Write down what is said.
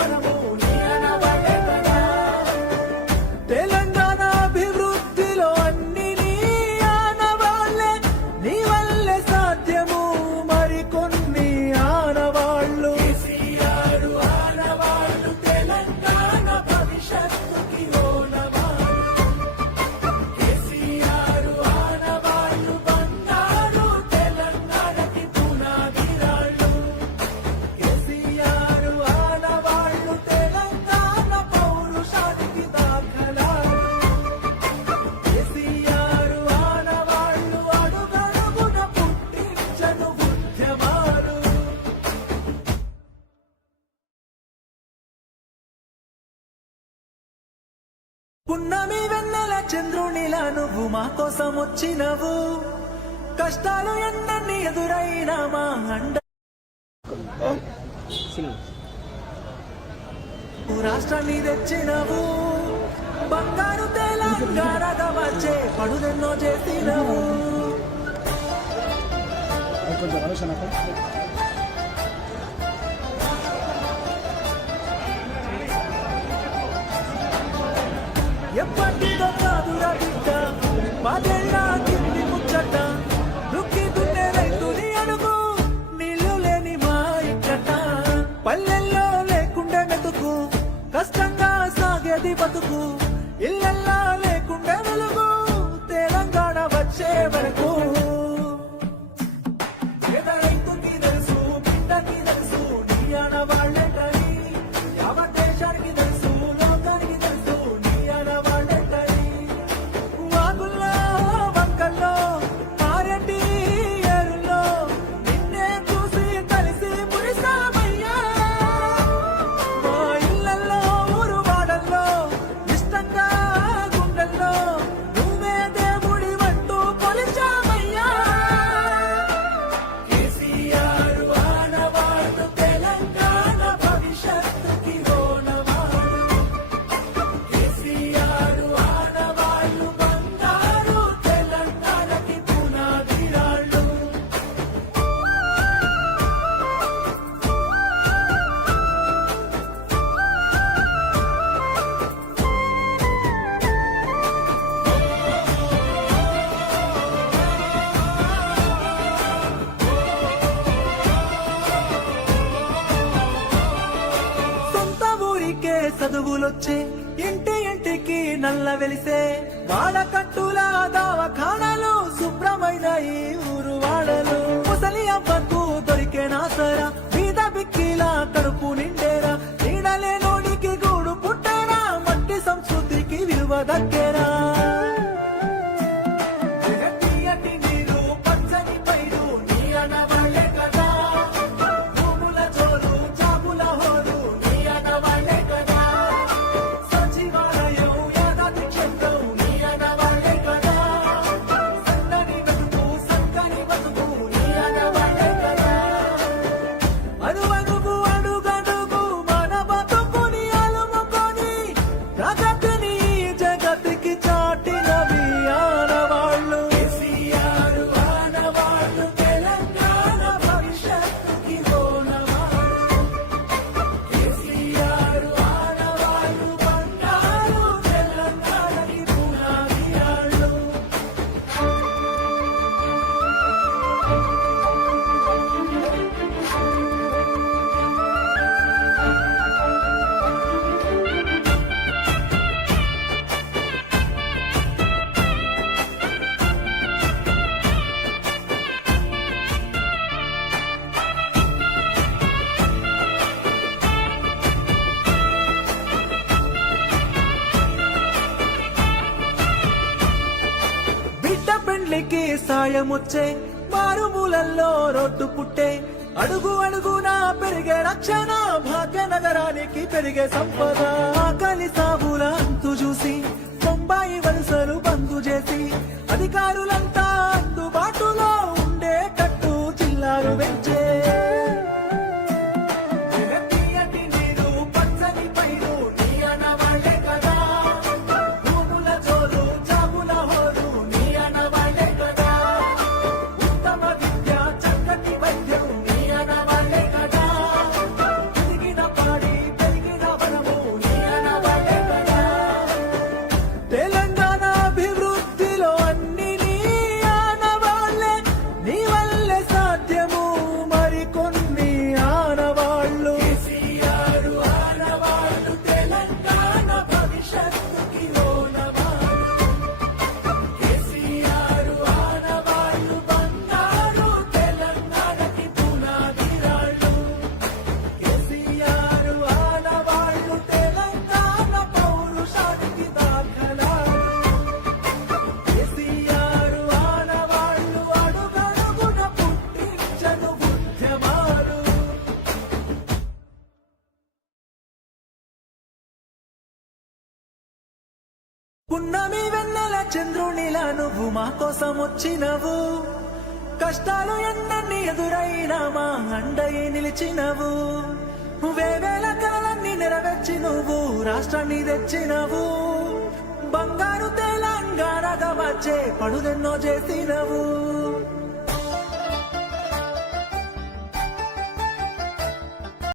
బృందావనము నీ అనవాళ్ళే కదా. తెలంగాణ అభివృద్ధిలో అన్ని నీ ఆనవాళ్ళే, నీ వల్లే సాధ్యము మరికొన్ని ఆనవాళ్ళు. కేసీఆర్ ఆనవాళ్ళు తెలంగాణ భవిష్యత్తుకి ఓనవాళ్ళు. కేసీఆర్ ఆనవాళ్ళు బంగారు తెలంగాణకి పునాదిరాళ్ళు. కేసీఆర్ ఆనవాళ్ళు తెలంగాణ పౌరుషానికి దాఖలాలు. కేసీఆర్ ఆనవాళ్ళు అడుగడుగున పుట్టించను ఉద్యమాలు. పున్నమి వెన్నెల చంద్రునిలా నువ్వు మా కోసం వచ్చినవు. కష్టాలు ఎన్నన్ని ఎదురైనా మా అండ. రాష్ట్రాన్ని తెచ్చినవు. బంగారు తెలంగాణగా వచ్చే పడుదెన్నో చేసినవు. ఎప్పటిదో కాదురా బిడ్డ పదేళ్ళ కింది ముచ్చట. దుక్కి దున్నే రైతుని అడుగు నీళ్లు లేని మా ఇక్కట. పల్లెల్లో లేకుండే మెతుకు కష్టంగా సాగేది బతుకు. ఇళ్ళల్లా లేకుండే వెలుగు తెలంగాణ వచ్చే వరకు. పేద రైతుకి తెలుసు బిడ్డకి తెలుసు నీ ఆనవాళ్ళే కని. యావత్ దేశానికి తెలుసు లోకానికి తెలుసు నీ ఆనవాళ్ళే కని. వాగుల్లో వంకల్లో మారెడ్డి ఏరుల్లో నిన్నే చూసి కలిసి మురిసామయ్యా. మా ఇళ్ళల్లో ఊరు వాడల్లో ఇష్టంగా గుండెల్లో నువ్వే దేవుడి వంటూ కొలిచామయ్యా. కేసీఆర్ ఆనవాళ్ళు తెలంగాణ భవిష్యత్తుకి ఓనవాళ్ళు. కేసీఆర్ ఆనవాళ్ళు బంగారు తెలంగాణకి పునాదిరాళ్ళు. సొంత ఊరికే చదువులొచ్చే ఇంటి ఇంటికి నల్ల వెలిసే. వాడకట్టుల దవాఖానాలు శుభ్రమైన ఈ ఊరు వాడలు. ముసలి అవ్వకు దొరికే నాసరా బీద బిక్కిలా కడుపు నిండేరా. నీడలే నోడికి గూడు పుట్టేరా మట్టి సంస్కృతికి విలువ దక్కేరా. తీయటి నీరు పచ్చని పైరు నీ అనవాళ్ళే కదా. భూముల జోరు జాబుల హోరు నీ అనవాళ్ళే కదా. సచివాలయం యాదాద్రి క్షేత్రం నీ అనవాళ్ళే కదా. సన్నని బతుకు సక్కని బతుకు నీ అనవాళ్ళే కదా. అణువణువు అడుగడుగు మన బతుకుని అలుముకొని ప్రగతిని జగతికి చాటినవి ఆనవాళ్ళు. కేసీఆర్ ఆనవాళ్ళు తెలంగాణ భవిష్యత్తుకి ఓనవాళ్ళు. కేసీఆర్ ఆనవాళ్ళు బంగారు తెలంగాణకి పునాదిరాళ్ళు. బిడ్డ పెండ్లికి సాయమొచ్చే మారుమూలల్లో రోడ్డు పుట్టే. అడుగు అడుగునా పెరిగే రక్షణ భాగ్యనగరానికి పెరిగే సంపద. ఆకలి సాగుల అంతు చూసి బొంబాయి వలసలు బంద్ చేసి అధికారులంతా అందుబాటులో ఉండేటట్టు జిల్లాలు పెంచే. తీయటి నీరు పచ్చని పైరు నీ అనవాళ్ళే కదా. భూముల జోరు జాబుల హోరు నీ అనవాళ్ళే కదా. ఉత్తమ విద్య చక్కటి వైద్యం నీ అనవాళ్ళే కదా. పెరిగిన పాడి పెరిగిన పున్నమి వెన్నెల చంద్రునిలా నువ్వు మా కోసం వచ్చినవు, కష్టాలు ఎన్నన్ని ఎదురైనా మా అండయి నిలిచినవు, వేవేల కలలన్నీ నెరవేర్చి నువ్వు రాష్ట్రాన్ని తెచ్చినవు, బంగారు తెలంగాణగా వచ్చే పడుదెన్నో చేసినవు.